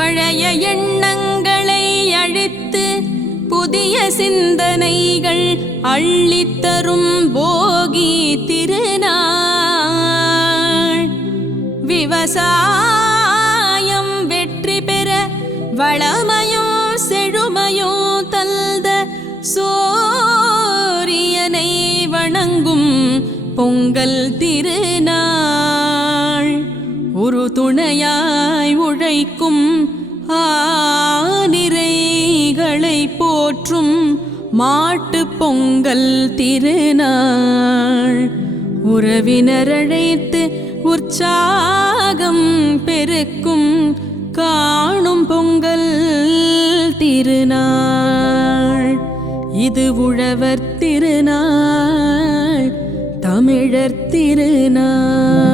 பழைய எண்ணங்களை அழித்து புதிய சிந்தனைகள் அள்ளித்தரும் போகி திருநாள். விவசாயம் வெற்றி பெற வளமையும் செழுமையும் தல்த சூரியனை வணங்கும் பொங்கல் திருநாள். ஒரு துணையாய் உழைக்கும் ஆனிரைகளை போற்றும் மாட்டு பொங்கல் திருநாள். உறவினர் அழைத்து உற்சாகம் பெருக்கும் காணும் பொங்கல் திருநாள். இது உழவர் திருநாள், தமிழர் திருநாள்.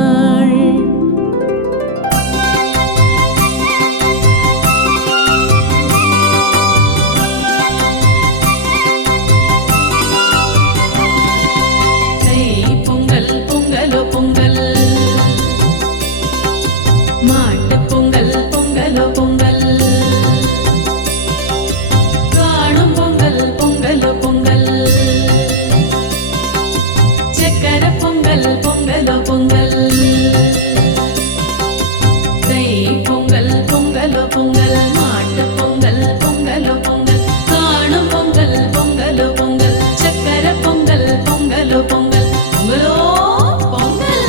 பொங்கல் பொங்கலோ பொங்கல், மாட்டு பொங்கல் பொங்கலோ பொங்கல், காணும் பொங்கல் பொங்கலோ பொங்கல், சக்கர பொங்கல் பொங்கலோ பொங்கல். பொங்கல் பொங்கலோ பொங்கல், மாட்டு பொங்கல் பொங்கலோ பொங்கல், காணும் பொங்கல் பொங்கலோ பொங்கல், சக்கர பொங்கல் பொங்கலோ பொங்கல், பொங்கலோ பொங்கல்.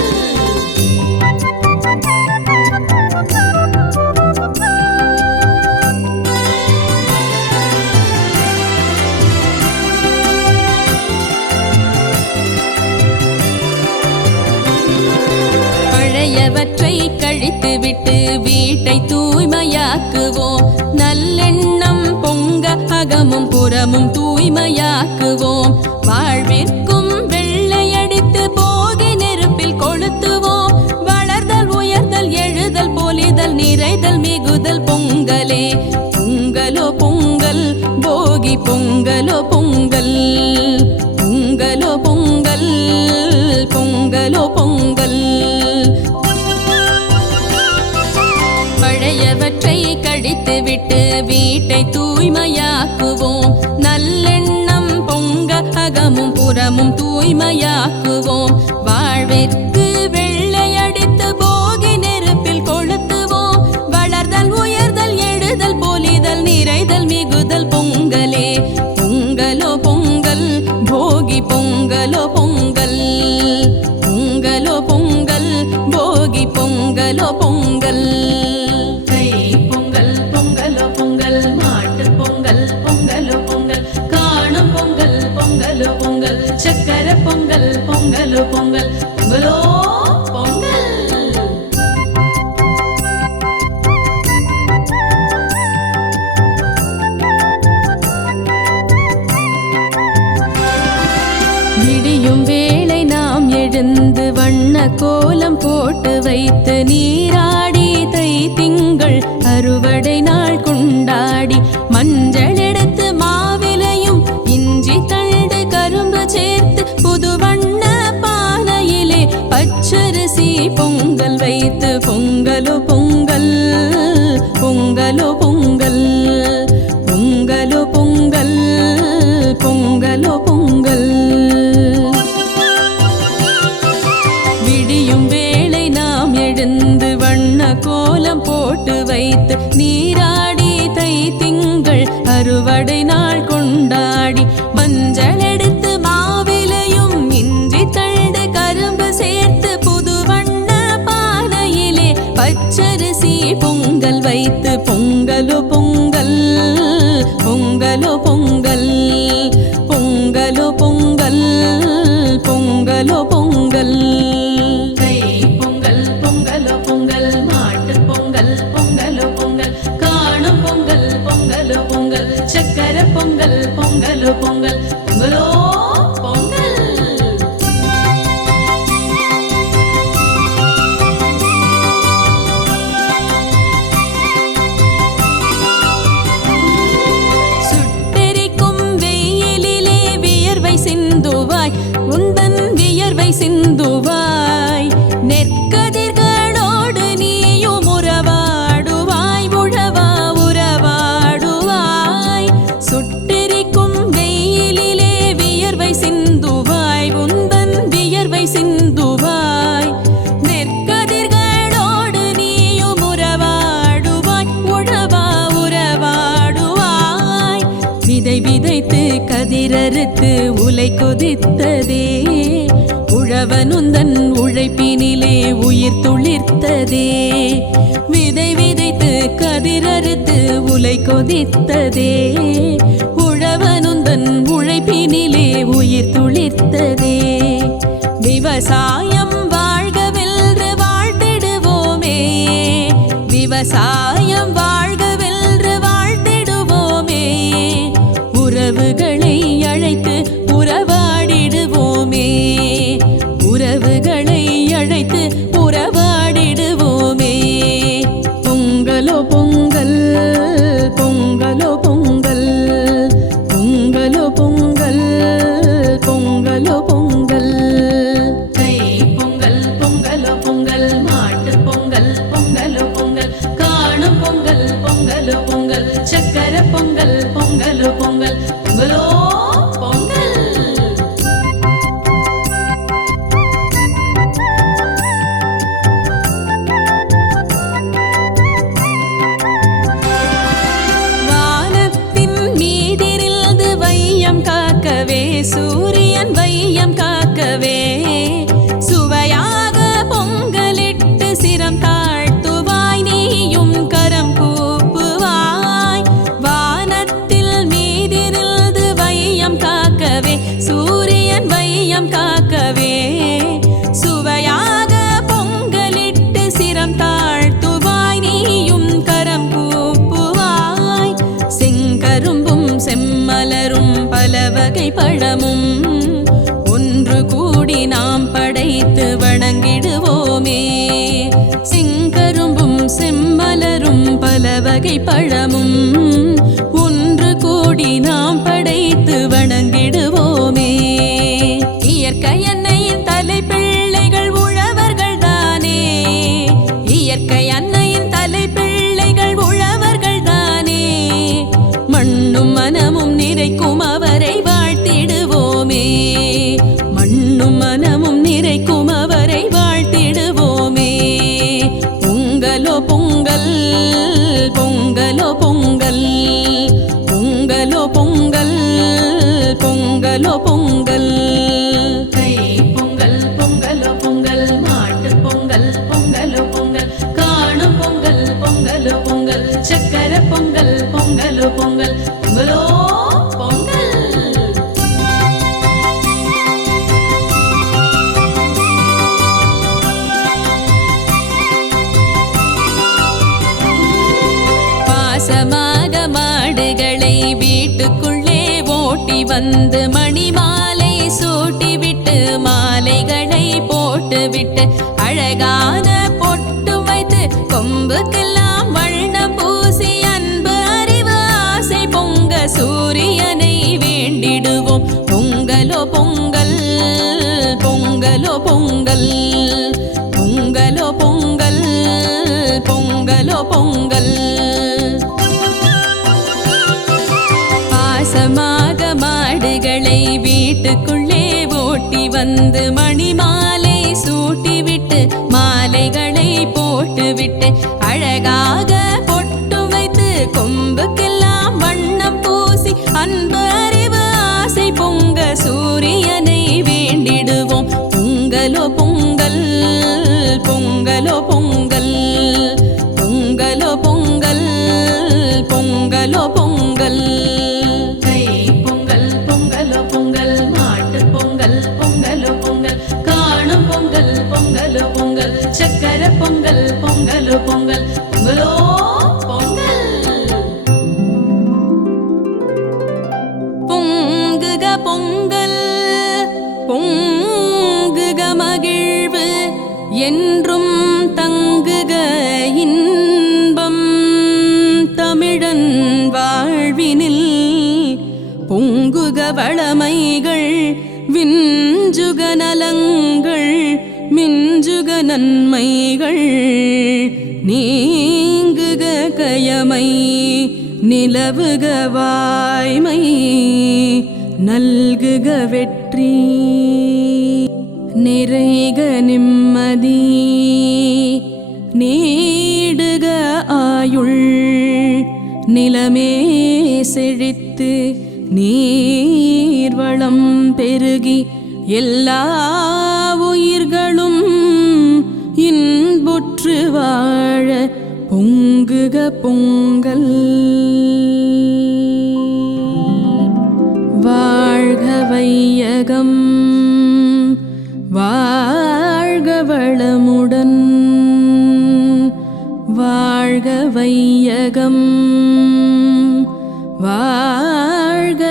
பழையவற்றை கழித்துவிட்டு வீட்டை தூய்மையாக்குவோம். நல்லெண்ணம் பொங்க அகமும் புறமும் தூய்மையாக்குவோம். வாழ்விற்கும் வெள்ளையடித்து போகி நெருப்பில் கொளுத்துவோம். வளர்தல் உயர்தல் எழுதல் பொலிதல் நிறைதல் மிகுதல் பொங்கலே. பொங்கலோ பொங்கல், போகி பொங்கலோ பொங்கல், பொங்கலோ பொங்கல், பொங்கலோ பொங்கல். பழையவற்றை கழித்துவிட்டு வீட்டை தூய்மையாக்குவோம். நல்லெண்ணம் பொங்க அகமும் புறமும் தூய்மையாக்குவோம். வாழ்விற்கு வெள்ளையடித்து போகி நெருப்பில் கொளுத்துவோம். வளர்தல் உயர்தல் எழுதல் பொலிதல் நிறைதல் மிகுதல் பொங்கலே. பொங்கலோ பொங்கல், போகி பொங்கலோ பொங்கல், பொங்கலோ பொங்கல், போகி பொங்கலோ பொங்கல். பொங்கல் பொங்கலோ பொங்கல், மாட்டு பொங்கல் பொங்கலோ பொங்கல், காணும் பொங்கல் பொங்கலோ பொங்கல், சக்கர பொங்கல் பொங்கலோ பொங்கல், பொங்கலோ பொங்கல். விடியும் வேளை நாம் எழுந்து வண்ண கோலம் போட்டு வைத்து நீராடி தை திங்கள் அறுவடை நாள் கொண்டாடி மஞ்சள் எடுத்து மாவிலையும் இஞ்சி தண்டு கரும்பு சேர்த்து புது வண்ண பானையிலே பச்சரிசி பொங்கல் வைத்து பொங்கலோ பொங்கல், பொங்கலோ பொங்கல், பொங்கலோ பொங்கல், பொங்கலோ பொங்கல். விடியும் வேளை நாம் எழுந்து வண்ண கோலம் போட்டு வைத்து நீராடி தை திங்கள் அறுவடை நாள் கொண்டாடி மஞ்சள் எடுத்து மாவிலையும் இஞ்சி தண்டு கரும்பு சேர்த்து புது வண்ண பானையிலே பச்சரிசி பொங்கல் வைத்து பொங்கலோ பொங்கல், பொங்கலோ பொங்கல், பொங்கலோ பொங்கல், பொங்கலோ பொங்கல். பொங்கல் பொங்கலோ பொங்கல், மாட்டு பொங்கல் பொங்கலோ பொங்கல், காணும் பொங்கல் பொங்கலோ பொங்கல், சக்கர பொங்கல் பொங்கலோ பொங்கல், பொங்கலோ பொங்கல். சுட்டெரிக்கும் வெயிலிலே வியர்வை சிந்துவாய், உந்தன் வியர்வை சிந்துவாய். நெற்கதிர்களோடு நீயும் உறவாடுவாய் உழவா கதிரறுத்து உலை கொதித்ததே, உழவனுந்தன் உழைப்பினிலே உயிர் துளிர்த்ததே. விதை விதைத்து கதிரறுத்து உலை கொதித்ததே, உழவனுந்தன் உழைப்பினிலே உயிர் துளிர்த்ததே. விவசாயம் வாழ்கவென்று வாழ்த்திடுவோமே, விவசாயம் வாழ்கவென்று வாழ்த்திடுவோமே. உறவுகளை அழைத்து உறவாடிடுவோமே, உறவுகளை அழைத்து உறவாடிடுவோமே. பொங்கலோ பொங்கல், பொங்கலோ பொங்கல், பொங்கலோ பொங்கல், பொங்கலோ பொங்கல். தை பொங்கல் பொங்கலோ பொங்கல், மாட்டு பொங்கல் பொங்கலோ பொங்கல், காணும் பொங்கல் பொங்கலோ பொங்கல், சக்கர பொங்கல் பொங்கலோ பொங்கல், பொங்கலோ பொங்கல். வானத்தின் மீதிரில்து வையம் காக்கவே, சூரியன் வையம் காக்கவே, சுவையாக பொங்கலிட்டு சிரம் தாழ்த்துவாய், நீயும் கரம் கூப்புவாய். வானத்தில் மீதிரில்து வையம் காக்கவே, சூரியன் வையம் காக்கவே, சுவையாக பொங்கலிட்டு சிரம் தாழ்த்துவாய், நீயும் கரம் கூப்புவாய். செங்கரும்பும் செம்மலரும் பல வகை பழமும் ஒன்று கூடி நாம் படைத்து வணங்கிடுவோமே. செங்கரும்பும் செம்மலரும் பல வகை பழமும் ஒன்று கூடி நாம் படைத்து வணங்கிடுவோமே. இயற்கை அன்னையின் தலை பிள்ளைகள் உழவர்கள் தானே, இயற்கை அன்னையின் தலை பிள்ளைகள் உழவர்கள் தானே. மண்ணும் மனமும் நிறைக்கும் அவரை வாழ்த்திடுவோமே, மண்ணும் மனமும் நிறைக்கும் அவரை வாழ்த்திடுவோமே. பொங்கலோ பொங்கல், பொங்கலோ பொங்கல், பொங்கலோ பொங்கல், பொங்கலோ பொங்கல். தை பொங்கல் பொங்கலோ பொங்கல், மாட்டு பொங்கல் பொங்கலோ பொங்கல், காணும் பொங்கல் பொங்கலோ பொங்கல், சக்கர பொங்கல் பொங்கலோ பொங்கல், பொங்கலோ பொங்கல். பாசமாக மாடுகளை வீட்டுக்குள்ளே ஓட்டி வந்து மணி மாலை சூட்டிவிட்டு மாலைகளை போட்டுவிட்டு அழகான பொட்டு வைத்து கொம்புக்கெல்லாம் வண்ணம் பூசி அன்பு அறிவு ஆசை பொங்க சூரியனை வேண்டிடுவோம். பொங்கலோ பொங்கல், பொங்கலோ பொங்கல், பொங்கலோ பொங்கல், பொங்கலோ பொங்கல். பாசமாக மாடுகளை வீட்டுக்குள்ளே ஓட்டி வந்து மணி மாலை சூட்டிவிட்டு மாலைகளை போட்டுவிட்டு அழகாக பொட்டு வைத்து கொம்புக்கெல்லாம் வண்ணம் பூசி அன்பு அறிவு ஆசை பொங்க சூரியனை வேண்டிடுவோம். பொங்கலோ பொங்கல், பொங்கலோ பொங்கல், பொங்கலோ பொங்கல், பொங்கலோ பொங்கல். தை பொங்கல் பொங்கலோ பொங்கல், மாட்டு பொங்கல் பொங்கலோ பொங்கல், காணும் பொங்கல் பொங்கலோ பொங்கல், சக்கர பொங்கல் பொங்கலோ பொங்கல், பொங்கலோ பொங்கல். பொங்குக பொங்கல், பொங்குக மகிழ்வு, என்றும் தங்குக இன்பம் தமிழன் வாழ்வினில். பொங்குக வளமைகள், விஞ்சுக நலங்கள், மிஞ்சுக நன்மைகள், நீங்குக கயமை, நிலவுக வாய்மை, நல்குக வெற்றி, நிறைக நிம்மதி, நீடுக ஆயுள், நிலமே செழித்து நீ வளம் பெருகி எல்லா உயிர்களும் இன்புற்று வாழ பொங்குக பொங்கல். வாழ்க வையகம் வாழ்க வளமுடன், வாழ்க வையகம் வாழ்க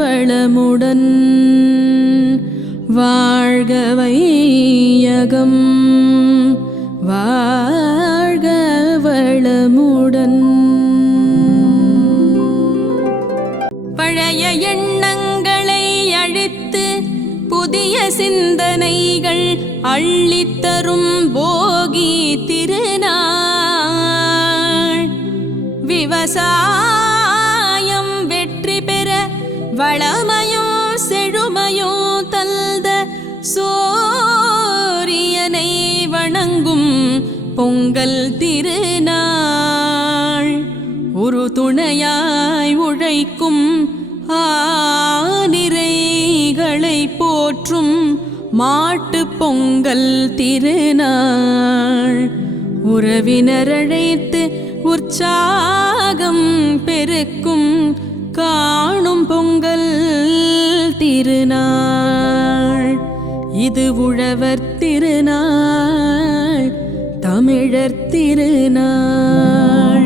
வளமுடன், வாழ்க வையகம் வாழ்க வளமுடன். பழைய எண்ணங்களை அழித்து புதிய சிந்தனைகள் அள்ளித்தரும் போகி திருநாள். விவசாயம் வெற்றி பெற வளமையும் செழுமையும் தந்த சூரியனை வணங்கும் பொங்கல் திருநாள். ஒரு துணையாய் உழைக்கும் ஆனிரைகளை போற்றும் மாட்டு பொங்கல் திருநாள். உறவினர் அழைத்து உற்சாகம் பெருக்கும் காணும் பொங்கல் திருநாள். இது உழவர் திருநாள், தமிழர் திருநாள்.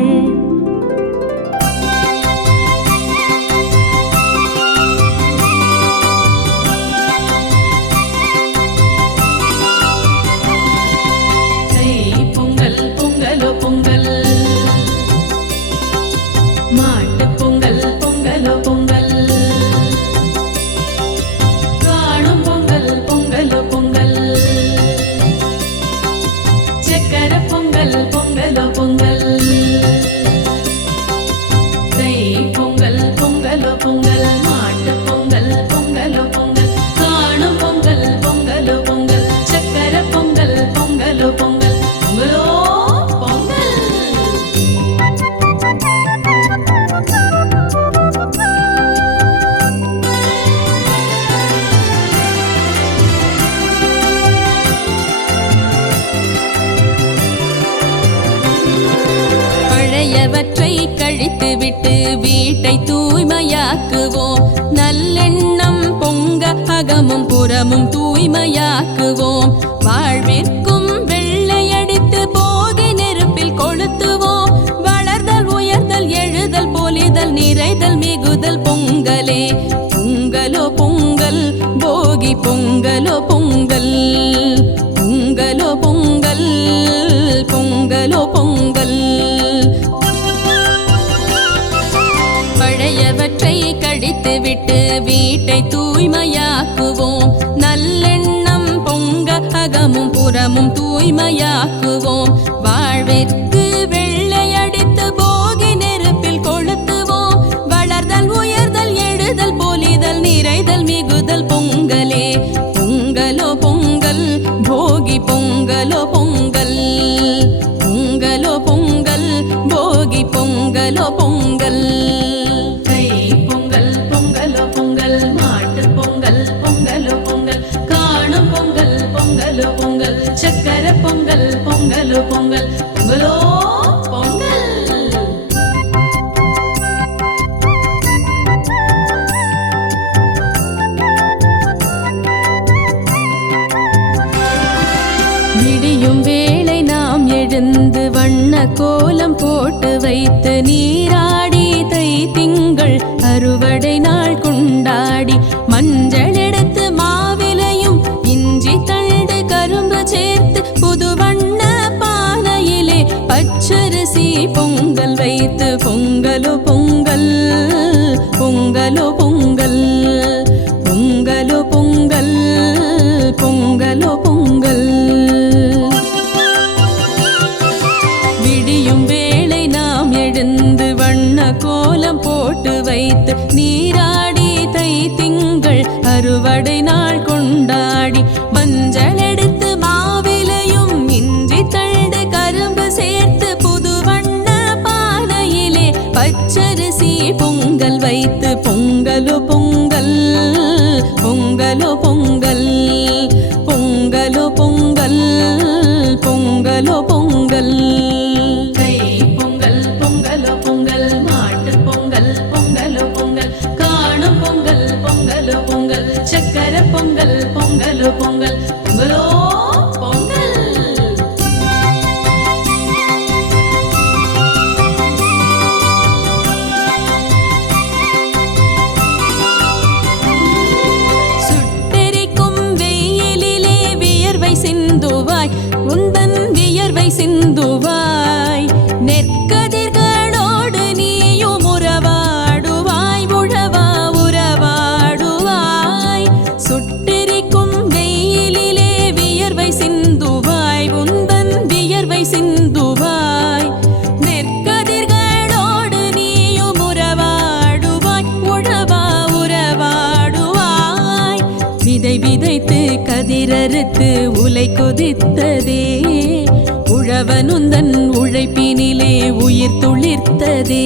பொங்கல் பொங்கலோ பொங்கல், மாட்டு பொங்கல் பொங்கலோ பொங்கல், காணும் பொங்கல் பொங்கலோ பொங்கல், சக்கர பொங்கல் பொங்கலோ பொங்கல். தை பொங்கல் பொங்கலோ பொங்கல், மாட்டு பொங்கல் பொங்கலோ பொங்கல், காணும் பொங்கல் பொங்கலோ பொங்கல், சக்கர பொங்கல் பொங்கலோ பொங்கல், பொங்கலோ பொங்கல். பழையவற்றை கழித்துவிட்டு வீட்டை தூய்மையாக்குவோம். நல்லெண்ணம் பொங்க அகமும் புறமும் தூய்மையாக்குவோம். வாழ்விற்கும் வெள்ளையடித்து போகி நெருப்பில் கொளுத்துவோம். வளர்தல் உயர்தல் எழுதல் பொலிதல் நிறைதல் மிகுதல் பொங்கலே. பொங்கலோ பொங்கல் போகி பொங்கலோ பொங்கல், பொங்கலோ பொங்கல் பொங்கலோ பொங்கல். பழையவற்றை கடித்துவிட்டு வீட்டை தூய்மையாக்குவோம். நல்லெண்ணம் பொங்க அகமும் புறமும் தூய்மையாக்குவோம். வாழ்விற்கு வெள்ளையடித்து போகி நெருப்பில் கொளுத்துவோம். வளர்தல் உயர்தல் எழுதல் பொலிதல் நிறைதல் மிகுதல் பொங்கலே. பொங்கலோ பொங்கல் போகி பொங்கலோ பொங்கல், பொங்கலோ பொங்கல் போகி பொங்கலோ பொங்கல். தை பொங்கல் பொங்கலோ பொங்கல், மாட்டு பொங்கல் பொங்கலோ பொங்கல், காணும் பொங்கல் பொங்கலோ பொங்கல், சக்கர பொங்கல் பொங்கலோ பொங்கல், பொங்கலோ பொங்கல். விடியும் வேளை நாம் எழுந்து வண்ண கோலம் போட்டு வைத்து நீராடி தை திங்கள் அறுவடை நாள் கொண்டாடி மஞ்சள் எடுத்து மாவிலையும் இஞ்சி தண்டு கரும்பு சேர்த்து புது வண்ண பானையிலே பச்சரிசி பொங்கல் வைத்து பொங்கலோ பொங்கல், பொங்கலோ பொங்கல், பொங்கலோ பொங்கல், பொங்கலோ பொங்கல். விடியும் வேளை நாம் எழுந்து வண்ண கோலம் போட்டு வைத்து நீராடி தை திங்கள் அறுவடை நாள் கொண்டாடி மஞ்சள் எடுத்து மாவிலையும் இஞ்சி தண்டு கரும்பு சேர்த்து புது வண்ண பானையிலே பச்சரிசி பொங்கல் வைத்து பொங்கலோ பொங்கல், பொங்கலோ பொங்கல் பொங்கலோ பொங்கல் பொங்கலோ பொங்கல் தை பொங்கல் பொங்கலோ பொங்கல் மாட்டு பொங்கல் பொங்கலோ பொங்கல் காணும் பொங்கல் பொங்கலோ பொங்கல் சக்கரை பொங்கல் பொங்கலோ பொங்கல் பொங்கலோ பொங்கல் சிந்துவாய் உந்தன் வியர்வை சிந்துவாய் நெற்கதிர்களோடு நீயும் உறவாடுவாய் உழவா உறவாடுவாய் சுட்டெரிக்கும் வெயிலிலே வியர்வை சிந்துவாய் உந்தன் வியர்வை சிந்துவாய் நெற்கதிர்களோடு நீயும் உறவாடுவாய் உழவா உறவாடுவாய் விதை விதைத்து கதிரறுத்து உலை கொதித்ததே உழவனுந்தன் உழைப்பினிலே உயிர் துளிர்த்ததே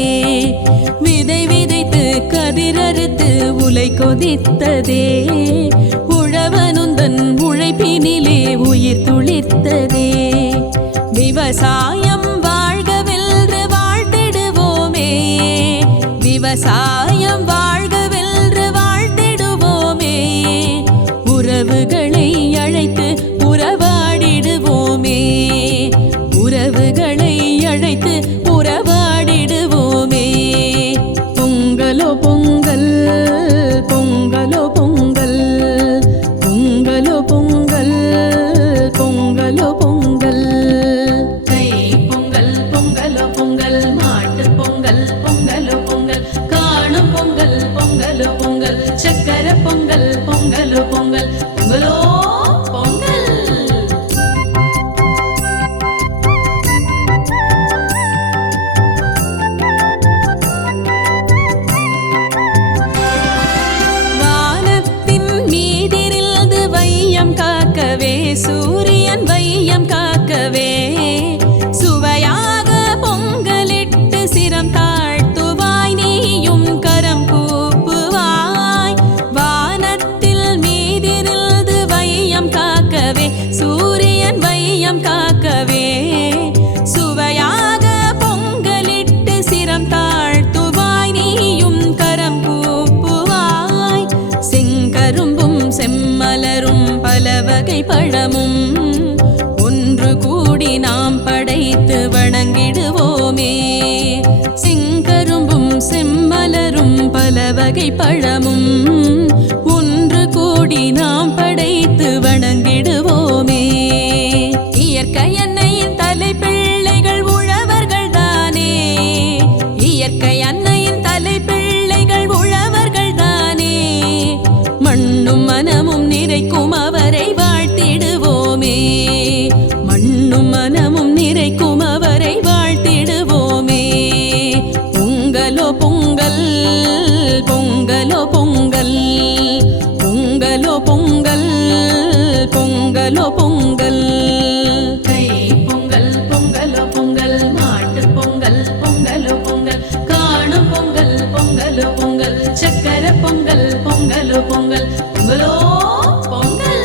விதை விதைத்து கதிரறுத்து உலை கொதித்ததே உழவனுந்தன் உழைப்பினிலே உயிர் துளிர்த்ததே விவசாயம் வாழ்கவென்று வாழ்த்திடுவோமே விவசாயம் வாழ்கவென்று வாழ்த்திடுவோமே உறவுகளை அழைத்து உறவாடிடுவோமே உறவுகளை அழைத்து உறவாடிடுவோமே பொங்கலோ பொங்கல் பொங்கலோ பொங்கல் பொங்கலோ பொங்கல் பொங்கலோ பொங்கல் தை பொங்கல் பொங்கலோ பொங்கல் மாட்டு பொங்கல் பொங்கலோ பொங்கல் காணும் பொங்கல் பொங்கலோ பொங்கல் சக்கரை பொங்கல் பொங்கலோ பொங்கல் பொங்கலோ பொங்கல் வானத்தின் மீதிரில்து வையம் காக்கவே சூரியன் வையம் காக்கவே சுவையாக பொங்கலிட்டு சிரம் தாழ்த்துவாய் நீயும் கரம் கூப்புவாய் வானத்தில் மீதிரில்து வையம் காக்கவே சூரியன் வையம் காக்கவே சுவையாக பொங்கலிட்டு சிரம் தாழ்த்துவாய் நீயும் கரம் கூப்புவாய் செங்கரும்பும் செம்மலரும் பல வகை பழமும் ஒன்று கூடி நாம் படைத்து வணங்கிடுவோமே செங்கரும்பும் செம்மலரும் பல வகை பழமும் ஒன்று கூடி நாம் படைத்து வணங்கிடுவோமே இயற்கை அன்னையின் தலைப்பிள்ளைகள் உழவர்கள் தானே இயற்கை அன்னையின் தலைப்பிள்ளைகள் உழவர்கள் தானே மண்ணும் மனமும் நிறைக்கும் அவரை வாழ்த்திடுவோமே மண்ணும் மனமும் நிறைக்கும் அவரை வாழ்த்திடுவோமே பொங்கலோ பொங்கல் பொங்கலோ பொங்கல் பொங்கலோ பொங்கல் பொங்கலோ பொங்கல் தை பொங்கல் பொங்கலோ பொங்கல் மாட்டு பொங்கல் பொங்கலோ பொங்கல் காணும் பொங்கல் பொங்கலோ பொங்கல் சக்கரை பொங்கல் பொங்கலோ பொங்கல் பொங்கலோ பொங்கல்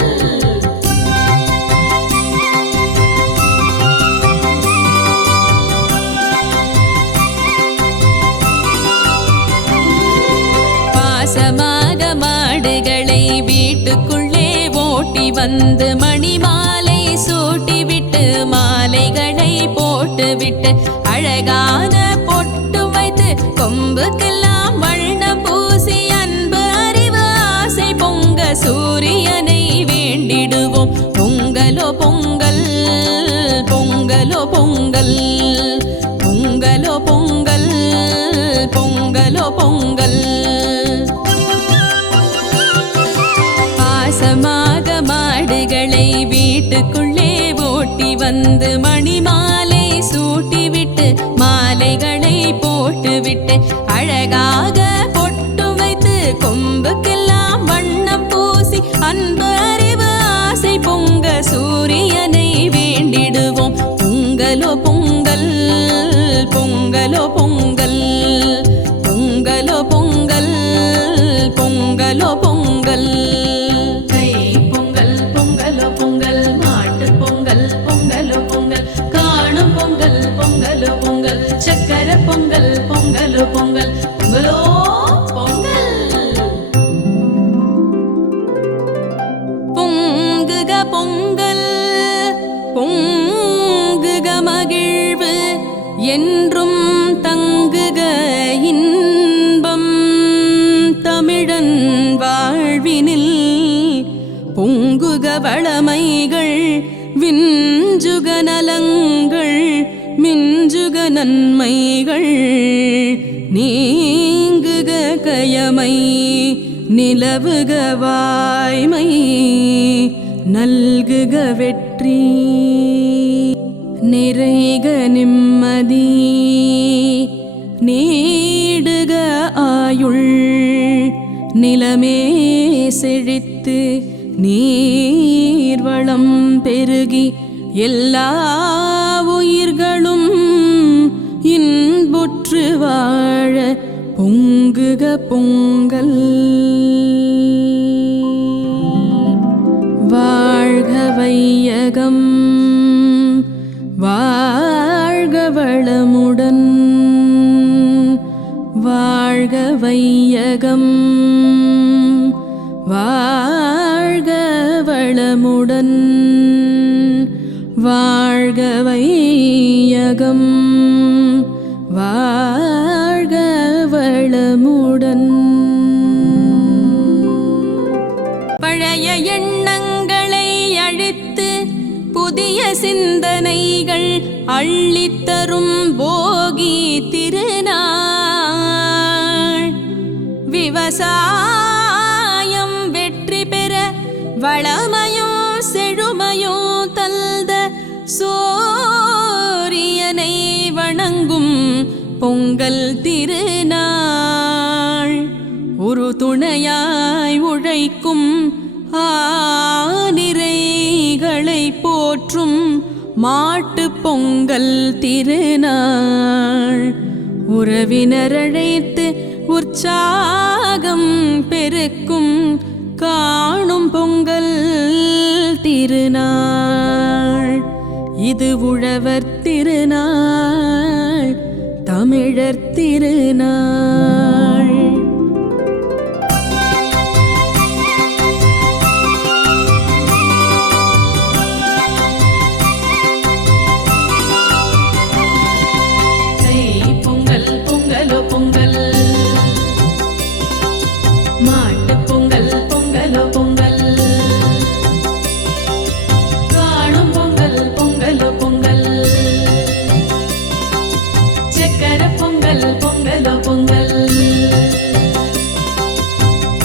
பாசமாக மாடுகளை வீட்டுக்குள்ளே ஓட்டி வந்து மணி மாலை சூட்டிவிட்டு மாலைகளை போட்டுவிட்டு அழகான பொட்டு வைத்து கொம்புக்கெல்லாம் வண்ணம் பூசி அன்பு அறிவு ஆசை பொங்க சூரியனை வேண்டிடுவோம் பொங்கலோ பொங்கல் பொங்கலோ பொங்கல் பொங்கலோ பொங்கல் பொங்கலோ பொங்கல் பாசமாக மாடுகளை வீட்டுக்குள்ளே ஓட்டி வந்து மணி மாலை சூட்டிவிட்டு மாலைகளை போட்டுவிட்டு அழகாக பொட்டு வைத்து கொம்புக்கெல்லாம் வண்ணம் பூசி அன்பு அறிவு ஆசை பொங்க சூரியனை வேண்டிடுவோம் பொங்கலோ பொங்கல் பொங்கலோ பொங்கல் பொங்கலோ பொங்கல் பொங்கலோ பொங்கல் பொங்கலோ பொங்கல் பொங்கலோ பொங்கல். பொங்குக பொங்கல் பொங்குக மகிழ்வு என்றும் தங்குக இன்பம் தமிழன் வாழ்வினில் பொங்குக வளமைகள் விஞ்சுக நலங்கள் மிஞ்சுக நன்மைகள் நீங்குக கயமை நிலவுக வாய்மை நல்குக வெற்றி நிறைக நிம்மதி நீடுக ஆயுள் நிலமே செழித்து நீர்வளம் பெருகி எல்லா உயிர்களும் இன்புற்று வாழ பொங்குக பொங்கல். வாழ்க வையகம் வாழ்க வளமுடன் வாழ்க வையகம் வாழ்க வளமுடன் வாழ்க வையகம் வாழ்க வளமுடன். பழைய எண்ணங்களை அழித்து புதிய சிந்தனைகள் அள்ளித்தரும் போகி திருநாள் விவசாயம் வெற்றி பெற வளமையும் செழுமையும் தந்த சூரியனை வணங்கும் பொங்கல் திருநாள் ஒரு துணையாய் உழைக்கும் ஆனிரைகளை போற்றும் மாட்டு பொங்கல் திருநாள் உறவினர் அழைத்து உற்சாகம் பெருக்கும் காணும் பொங்கல் திருநாள் இது உழவர் திருநாள் தமிழர் திருநாள். பொங்கல் பொங்கலோ பொங்கல் மாட்டு பொங்கல் பொங்கலோ பொங்கல் காணும் பொங்கல் பொங்கலோ பொங்கல் சக்கர பொங்கல் பொங்கலோ பொங்கல்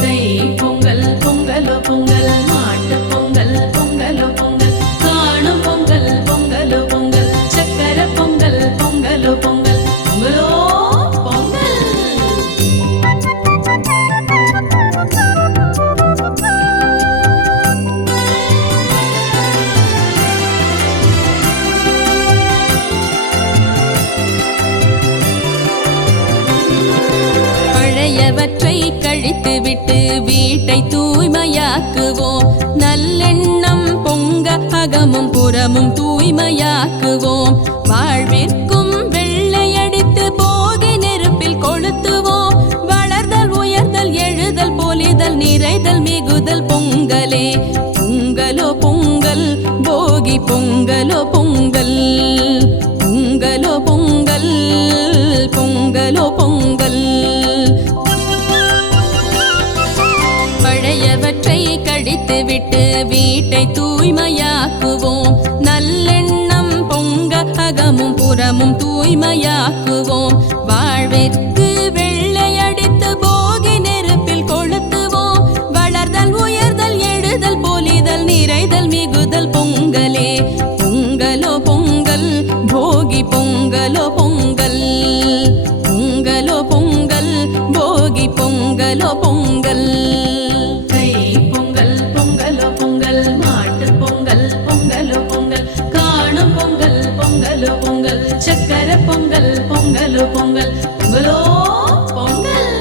தை பொங்கல் பொங்கலோ பொங்கல் மாட்டு பொங்கல் பொங்கலோ பொங்கல் காணும் பொங்கல் பொங்கலோ பொங்கல் சக்கர பொங்கல் பொங்கலோ பொங்கல் பொங்கலோ பொங்கல். பழையவற்றை கழித்துவிட்டு வீட்டை தூய்மையாக்குவோம் நல்லெண்ணம் பொங்க அகமும் புறமும் தூய்மையாக்குவோம் வாழ்விற்கும் வெள்ளையடித்து போகி நெருப்பில் கொளுத்துவோம் வளர்தல் உயர்தல் எழுதல் பொலிதல் நிறைதல் மிகுதல் பொங்கலே பொங்கலோ பொங்கல் போகி பொங்கலோ பொங்கல் பொங்கலோ பொங்கல் பொங்கலோ பொங்கல். பழையவற்றை கடித்துவிட்டு வீட்டை தூய்மையாக்குவோம் நல்லெண்ணம் பொங்க அகமும் புறமும் தூய்மையாக்குவோம் வாழ்விற்கு வெள்ளையடித்து போகி நெருப்பில் கொளுத்துவோம் வளர்தல் உயர்தல் எழுதல் பொலிதல் நிறைதல் மிகுதல் பொங்கலே பொங்கலோ பொங்கல் போகி பொங்கலோ பொங்கல் பொங்கலோ பொங்கல் போகி பொங்கலோ பொங்கல். பொங்கல் பொங்கலோ பொங்கல் மாட்டு பொங்கல் பொங்கலோ பொங்கல் காணும் பொங்கல் பொங்கலோ பொங்கல் சக்கர பொங்கல் பொங்கலோ பொங்கல் பொங்கலோ பொங்கல்.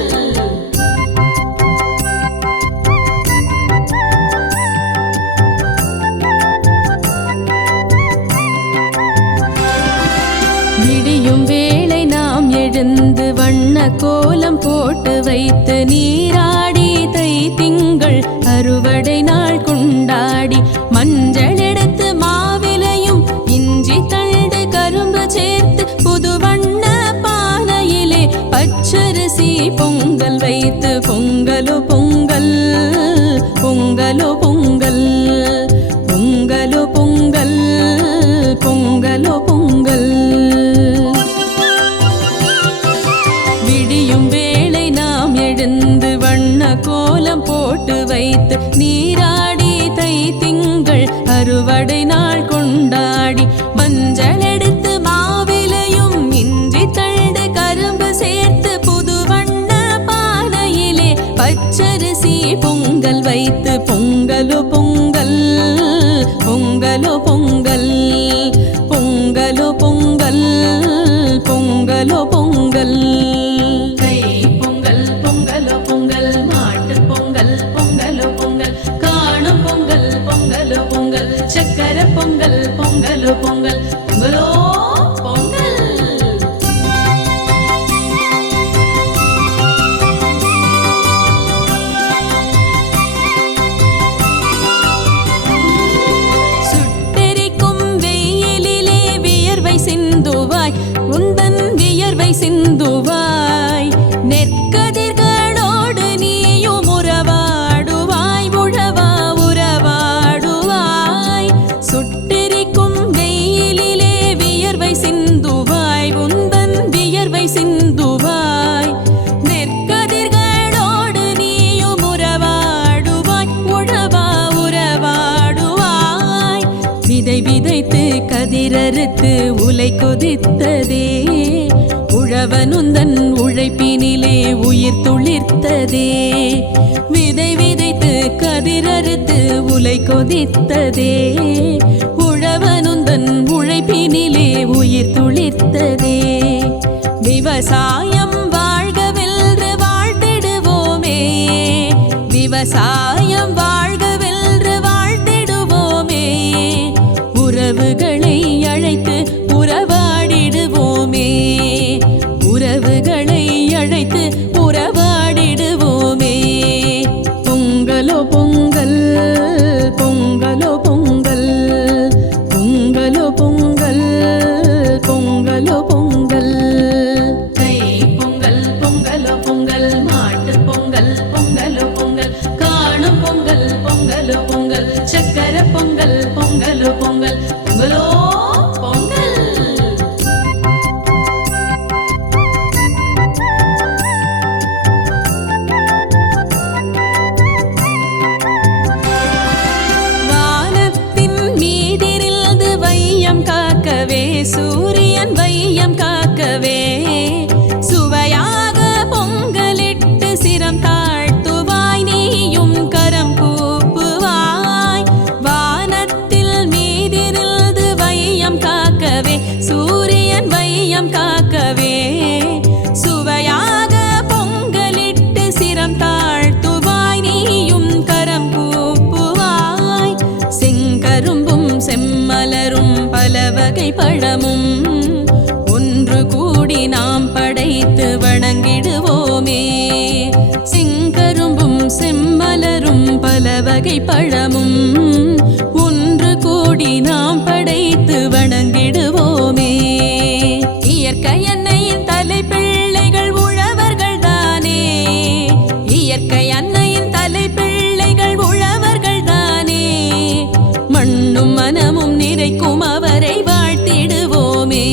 விடியும் வேளை நாம் எழுந்து வண்ண கோலம் போட்டு வைத்து நீராடி தை திங்கள் அறுவடை நாள் கொண்டாடி மஞ்சள் எடுத்து மாவிலையும் இஞ்சி தண்டு கரும்பு சேர்த்து புது வண்ண பானையிலே பச்சரிசி பொங்கல் வைத்து பொங்கலோ பொங்கல் பொங்கலோ பொங்கல் பொங்கலோ பொங்கல் பொங்கலோ பொங்கல். விடியும் வேளை நாம் எழுந்து வண்ண கோலம் போட்டு வைத்து நீராடி தை திங்கள் அறுவடை நாள் கொண்டாடி மஞ்சள் எடுத்து மாவிலையும் இஞ்சி தண்டு கரும்பு சேர்த்து புது வண்ண பானையிலே பச்சரிசி பொங்கல் வைத்து பொங்கலோ பொங்கல் பொங்கலோ பொங்கல் பொங்கலோ பொங்கல் பொங்கலோ பொங்கல். தை பொங்கல் பொங்கலோ பொங்கல் மாட்டு பொங்கல் பொங்கலோ பொங்கல் காணும் பொங்கல் பொங்கலோ பொங்கல் சக்கரை பொங்கல் பொங்கலோ பொங்கல் பொங்கலோ பொங்கல். சுட்டெரிக்கும் வெயிலிலே வியர்வை சிந்துவாய் உந்தன் வியர்வை சிந்துவாய் நெற்கதிர்களோடு நீயும் உறவாடுவாய் உழவா உறவாடுவாய். சுட்டெரிக்கும் வெயிலிலே வியர்வை சிந்துவாய் உந்தன் வியர்வை சிந்துவாய் நெற்கதிர்களோடு நீயும் உறவாடுவாய் உழவா உறவாடுவாய். விதை விதைத்து கதிரறுத்து உலை கொதித்ததே உழவனுந்தன் உழைப்பினிலே உயிர் துளிர்த்ததே. விதை விதைத்து கதிரறுத்து உலை கொதித்ததே உழவனுந்தன் உழைப்பினிலே உயிர் துளிர்த்ததே. விவசாயம் வாழ்கவென்று வாழ்த்திடுவோமே விவசாயம் வாழ்கவென்று வாழ்த்திடுவோமே உறவுகளை அழைத்து உறவாடிடுவோமே உறவுகளை அழைத்து உறவாடிடுவோமே. பொங்கலோ பொங்கல் பொங்கலோ பொங்கல் பொங்கலோ பொங்கல் பொங்கலோ பொங்கல். தை பொங்கல் பொங்கலோ பொங்கல் மாட்டு பொங்கல் பொங்கலோ பொங்கல் காணும் பொங்கல் பொங்கலோ பொங்கல் சக்கரை பொங்கல் பொங்கலோ பொங்கல் பொங்கலோ பொங்கல். வானத்தின் மீதிரில்து வையம் காக்கவே சூரியன் வையம் காக்கவே சுவையாக பொங்கலிட்டு சிரம் தாழ்த்துவாய் நீயும் கரம் கூப்புவாய். வானத்தில் மீதிரில்து வையம் காக்கவே சூரியன் வையம் காக்கவே சுவையாக பொங்கலிட்டு சிரம் தாழ்த்துவாய் நீயும் கரம் கூப்புவாய். செங்கரும்பும் செம்மலரும் பல வகை பழமும் ஒன்று கூடி நாம் படைத்து வணங்கிடுவோமே. செங்கரும்பும் செம்மலரும் பல வகை பழமும் ஒன்று கூடி நாம் படைத்து வணங்கிடுவோமே. இயற்கை அன்னையின் தலை பிள்ளைகள் உழவர்கள் தானே இயற்கை அன்னையின் தலை பிள்ளைகள் உழவர்கள் தானே மண்ணும் மனமும் நிறைக்கும் அவரை வாழ்த்திடுவோமே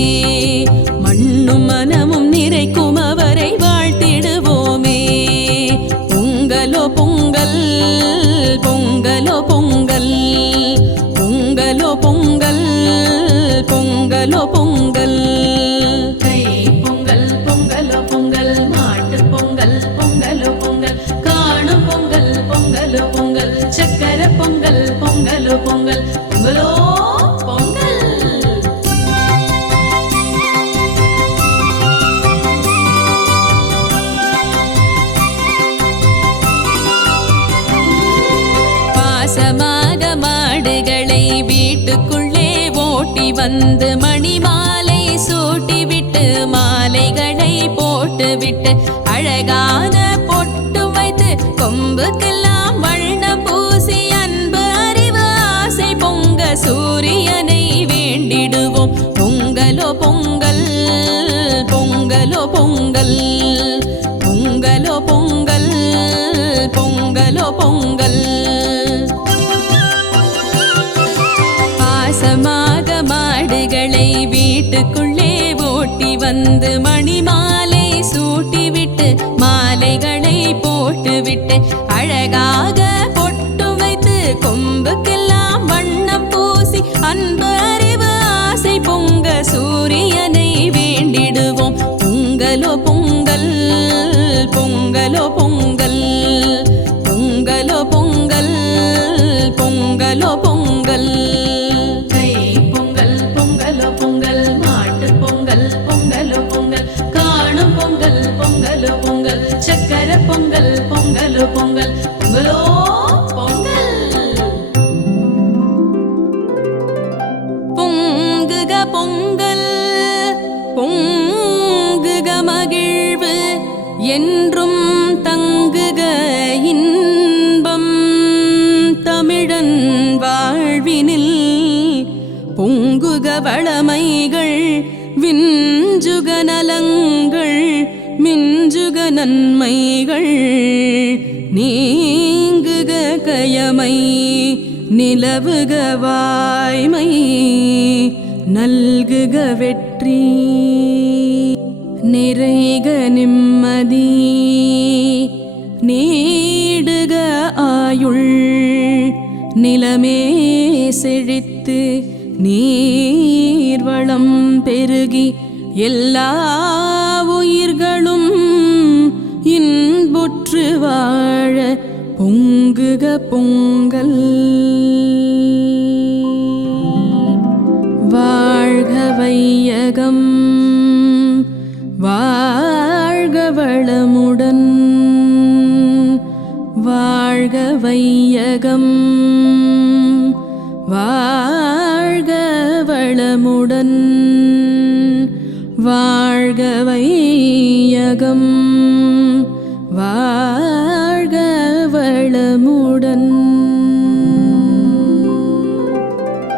மண்ணும் மனமும் நிறைக்கும் அவரை வாழ்த்திடுவோமே. பொங்கலோ பொங்கல் பொங்கலோ பொங்கல் பொங்கலோ பொங்கல் பொங்கலோ பொங்கல். தை பொங்கல் பொங்கலோ பொங்கல் மாட்டு பொங்கல் பொங்கலோ பொங்கல் காணும் பொங்கல் பொங்கலோ பொங்கல் சக்கரை பொங்கல் பொங்கலோ பொங்கல் பொங்கலோ பொங்கல். பாசமாக மாடுகளை வீட்டுக்குள்ளே ஓட்டி வந்து மணி மாலை சூட்டிவிட்டு மாலை மாலைகளை போட்டுவிட்டு அழகான பொட்டு வைத்து கொம்புக்கெல்லாம் வண்ணம் பூசி அன்பு அறிவு ஆசை பொங்க சூரியனை வேண்டிடுவோம். பொங்கலோ பொங்கல் பொங்கலோ பொங்கல் பொங்கலோ பொங்கல் பொங்கலோ பொங்கல். பாசமாக மாடுகளை வீட்டுக்குள்ளே ஓட்டி வந்து மணிமாலை சூட்டிவிட்டு மாலைகளை போட்டுவிட்டு அழகாக பொட்டு வைத்து கொம்புக்கெல்லாம் வண்ணம் பூசி அன்பு அறிவு ஆசை பொங்க சூரியனை வேண்டிடுவோம். பொங்கலோ பொங்கல் பொங்கலோ பொங்கல் பொங்கலோ பொங்கல் பொங்கலோ பொங்கல். தை பொங்கல் பொங்கலோ பொங்கல், மாட்டுப் பொங்கல் பொங்கலோ பொங்கல், காணும் பொங்கல் பொங்கலோ பொங்கல், சக்கரை பொங்கல் பொங்கலோ பொங்கல், பொங்கலோ பொங்கல். பொங்குக பொங்கல் பொங்குக மகிழ்வு என்றும் தங்குக இன்பம் தமிழன் வாழ்வினில் பொங்குக வளமைகள் விஞ்சுக நலங்கள் மிஞ்சுக நன்மைகள் நீங்குக கயமை நிலவுக வாய்மை நல்குக வெற்றி நிறைக நிம்மதி நீடுக ஆயுள் நிலமே செழித்து நீர்வளம் பெருகி எல்லா உயிர்களும் இன்புற்று வாழ பொங்குக பொங்கல். வாழ்க வையகம் வாழ்க வளமுடன் வாழ்க வையகம் வாழ்க வளமுடன் வாழ்க வையகம்.